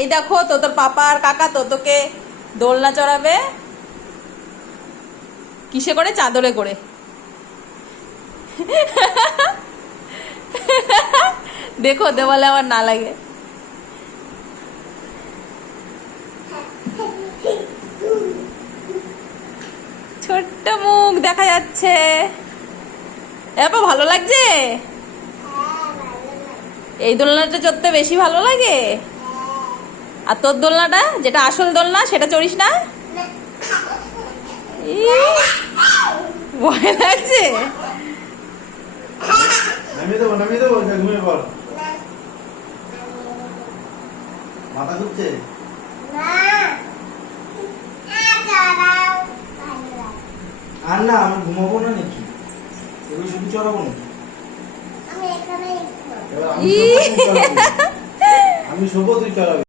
এই দেখো তোর পাপা আর কাকা তোকে দোলনা চড়াবে কিসে করে, চাদরে করে। দেখো দেওয়ালে আবার না লাগে। ছোট্ট মুখ দেখা যাচ্ছে। এবার ভালো লাগছে? এই দোলনাটা চড়তে বেশি ভালো লাগে? আর তোর দোলনাটা যেটা আসল দোলনা সেটা চড়িস না? ভয় লাগছে? নামিয়ে দেবো ঘুমিয়ে পড়। মাথা ঘুরছে? আর না, আমি ঘুমাবো না নাকি? এবার শুধু চড়াবো নাকি? আমি শোবো, তুই চড়াবি।